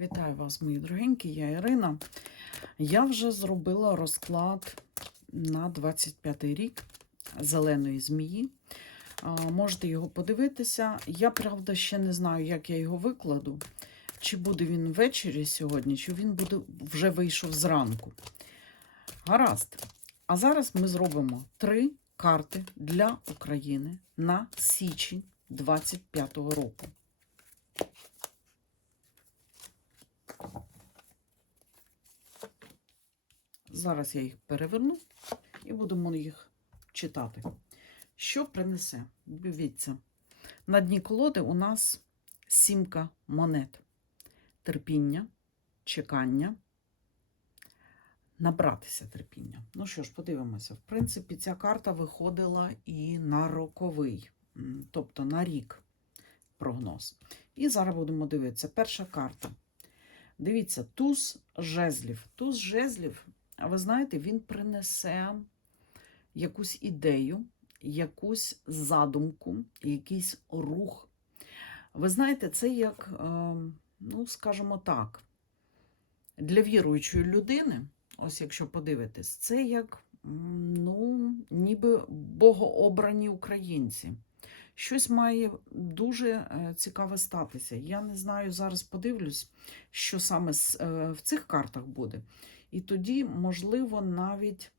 Вітаю вас, мої дорогенькі, я Ірина. Я вже зробила розклад на 25 рік зеленої змії. Можете його подивитися. Я, правда, ще не знаю, як я його викладу. Чи буде він ввечері сьогодні, чи він буде вже вийшов зранку. Гаразд. А зараз ми зробимо три карти для України на січень 25-го року. Зараз я їх переверну і будемо їх читати. Що принесе? Дивіться, на дні колоди у нас сімка монет. Терпіння, чекання, набратися терпіння. Ну що ж, подивимося. В принципі, ця карта виходила і на роковий, тобто на рік прогноз. І зараз будемо дивитися. Перша карта. Дивіться, туз жезлів. Туз жезлів, ви знаєте, він принесе якусь ідею, якусь задумку, якийсь рух. Ви знаєте, це як, е, ну, скажімо так, для віруючої людини, ось якщо подивитись, це як, ну, ніби богообрані українці. Щось має дуже е, цікаве статися. Я не знаю, зараз подивлюсь, що саме е, в цих картах буде. І тоді, можливо, навіть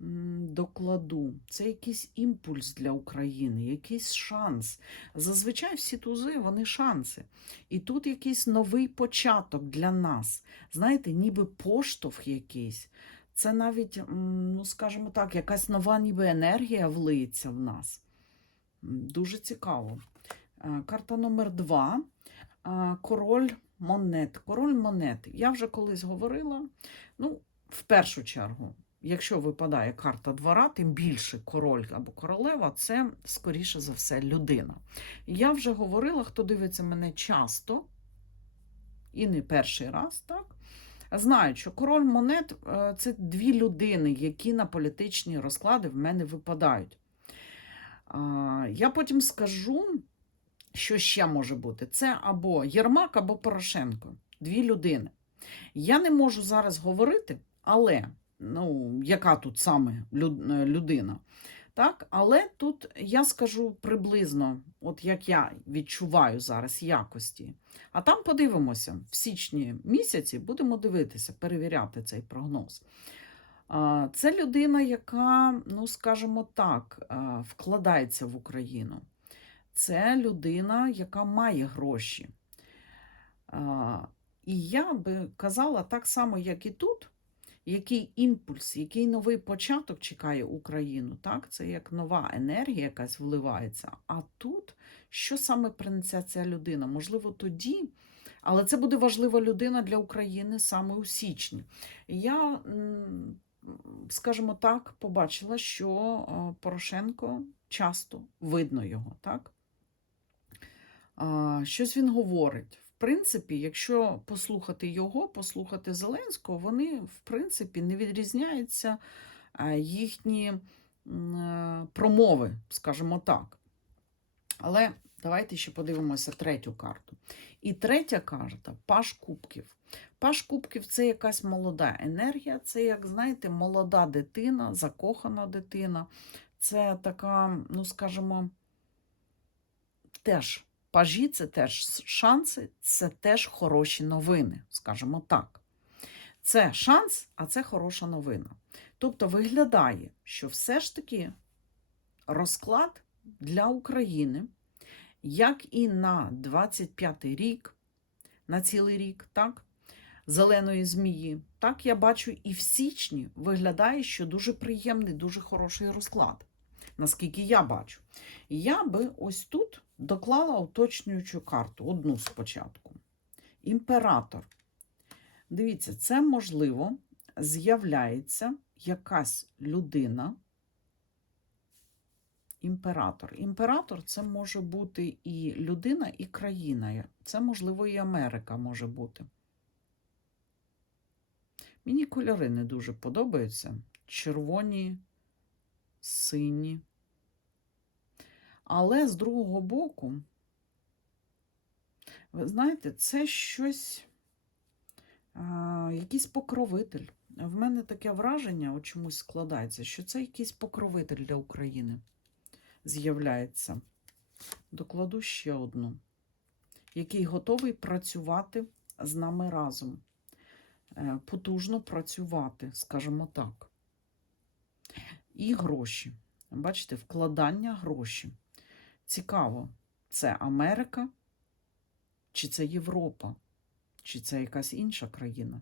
докладу. Це якийсь імпульс для України, якийсь шанс. Зазвичай всі тузи вони шанси. І тут якийсь новий початок для нас. Знаєте, ніби поштовх якийсь. Це навіть, ну скажімо так, якась нова ніби енергія влиється в нас. Дуже цікаво. Е, Карта номер два. Король монет. Король монет. Я вже колись говорила. Ну, в першу чергу, якщо випадає карта двора, тим більше король або королева це, скоріше за все, людина. Я вже говорила, хто дивиться мене часто, і не перший раз, так? Знають, що король монет е, це дві людини, які на політичні розклади в мене випадають. Я потім скажу, що ще може бути. Це або Єрмак, або Порошенко. Дві людини. Я не можу зараз говорити, але ну, яка тут саме е, людина. Так? Але тут я скажу приблизно, от як я відчуваю зараз якості. А там подивимося, в січні місяці будемо дивитися, перевіряти цей прогноз. Це людина, яка, ну скажімо так, вкладається в Україну. Це людина, яка має гроші. І я би казала так само, як і тут, який імпульс, який новий початок чекає Україну. Так? Це як нова енергія якась вливається. А тут що саме принесе ця людина? Можливо, тоді, але це буде важлива людина для України саме у січні. Я, скажімо так, побачила, що Порошенко часто видно його, так? Щось він говорить. В принципі, якщо послухати його, послухати Зеленського, вони, в принципі, не відрізняються їхні е, промови, скажімо так. Але давайте ще подивимося третю карту. І третя карта Паш Кубків. Паш Кубків це якась молода енергія, це, як знаєте, молода дитина, закохана дитина. Це така, ну скажімо, теж пажі це теж шанси, це теж хороші новини, скажімо так. Це шанс, а це хороша новина. Тобто виглядає, що все ж таки розклад для України, як і на 25-й рік, на цілий рік, так, зеленої змії, так я бачу і в січні виглядає, що дуже приємний, дуже хороший розклад, наскільки я бачу. Я би ось тут доклала уточнюючу карту, одну спочатку. Імператор. Дивіться, це можливо з'являється якась людина. Імператор. Імператор це може бути і людина, і країна. Це, можливо, і Америка може бути. Мені кольори не дуже подобаються. Червоні, сині. Але з другого боку, ви знаєте, це щось якийсь покровитель. В мене таке враження, от чомусь складається, що це якийсь покровитель для України з'являється. Докладу ще одну, який готовий працювати з нами разом. Е, Потужно працювати, скажімо так. І гроші. Бачите, вкладання гроші. Цікаво, це Америка, чи це Європа, чи це якась інша країна?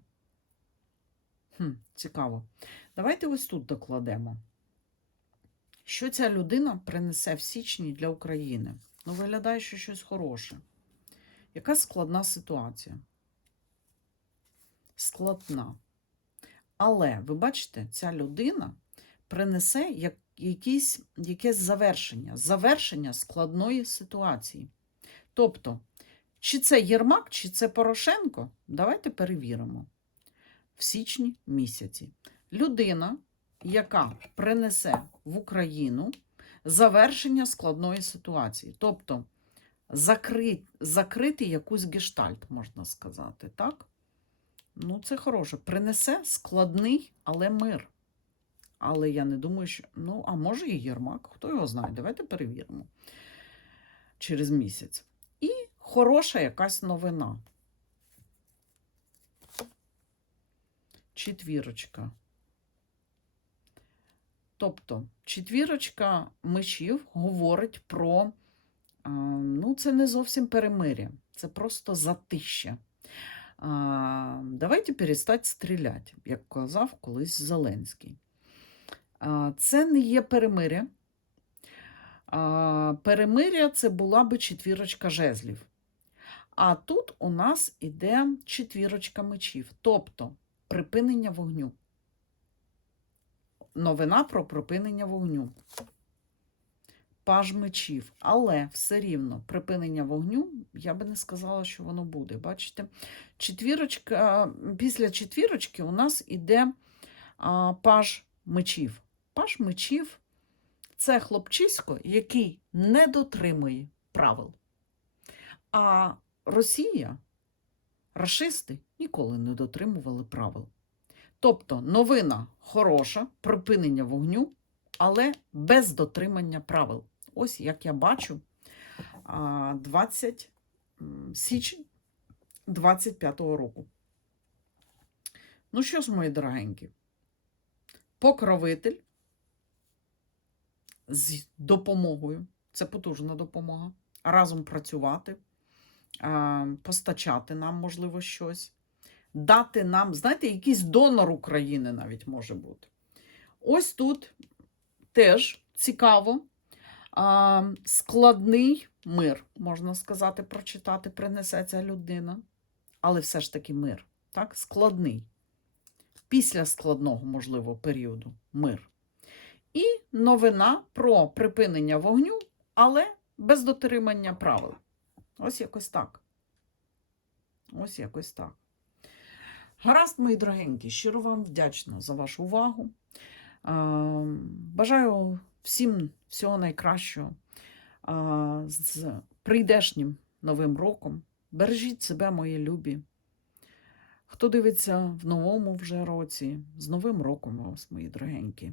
Хм, цікаво. Давайте ось тут докладемо. Що ця людина принесе в січні для України? Ну, виглядає, що щось хороше. Яка складна ситуація? Складна. Але, ви бачите, ця людина принесе як, якісь, якесь завершення, завершення складної ситуації. Тобто, чи це Єрмак, чи це Порошенко, давайте перевіримо. В січні місяці. Людина, яка принесе в Україну завершення складної ситуації. Тобто закри... закрити якусь гештальт, можна сказати, так? Ну, це хороше. Принесе складний, але мир. Але я не думаю, що. Ну, а може і Єрмак, хто його знає. Давайте перевіримо через місяць. І хороша якась новина. Четвірочка. Тобто, четвірочка мечів говорить про, ну, це не зовсім перемир'я, це просто затища. Давайте перестати стріляти, як казав колись Зеленський. Це не є перемир'я. Перемир'я це була би четвірочка жезлів. А тут у нас іде четвірочка мечів, тобто припинення вогню. Новина про припинення вогню. Паж мечів. Але все рівно припинення вогню, я би не сказала, що воно буде. Бачите? Четвірочка, після четвірочки у нас іде а, паж мечів. Паж мечів це хлопчисько, який не дотримує правил. А Росія, рашисти ніколи не дотримували правил. Тобто новина хороша, припинення вогню, але без дотримання правил. Ось як я бачу, 20 січень 25-го року. Ну що ж, мої дорогенькі, покровитель з допомогою, це потужна допомога, разом працювати, постачати нам, можливо, щось дати нам, знаєте, якийсь донор України навіть може бути. Ось тут теж цікаво, складний мир, можна сказати, прочитати, принесе ця людина. Але все ж таки мир, так? Складний. Після складного, можливо, періоду мир. І новина про припинення вогню, але без дотримання правил. Ось якось так. Ось якось так. Гаразд, мої дорогенькі, щиро вам вдячна за вашу увагу. Е, Бажаю всім всього найкращого е, з прийдешнім новим роком. Бережіть себе, мої любі. Хто дивиться в новому вже році, з Новим роком вас, мої дорогенькі,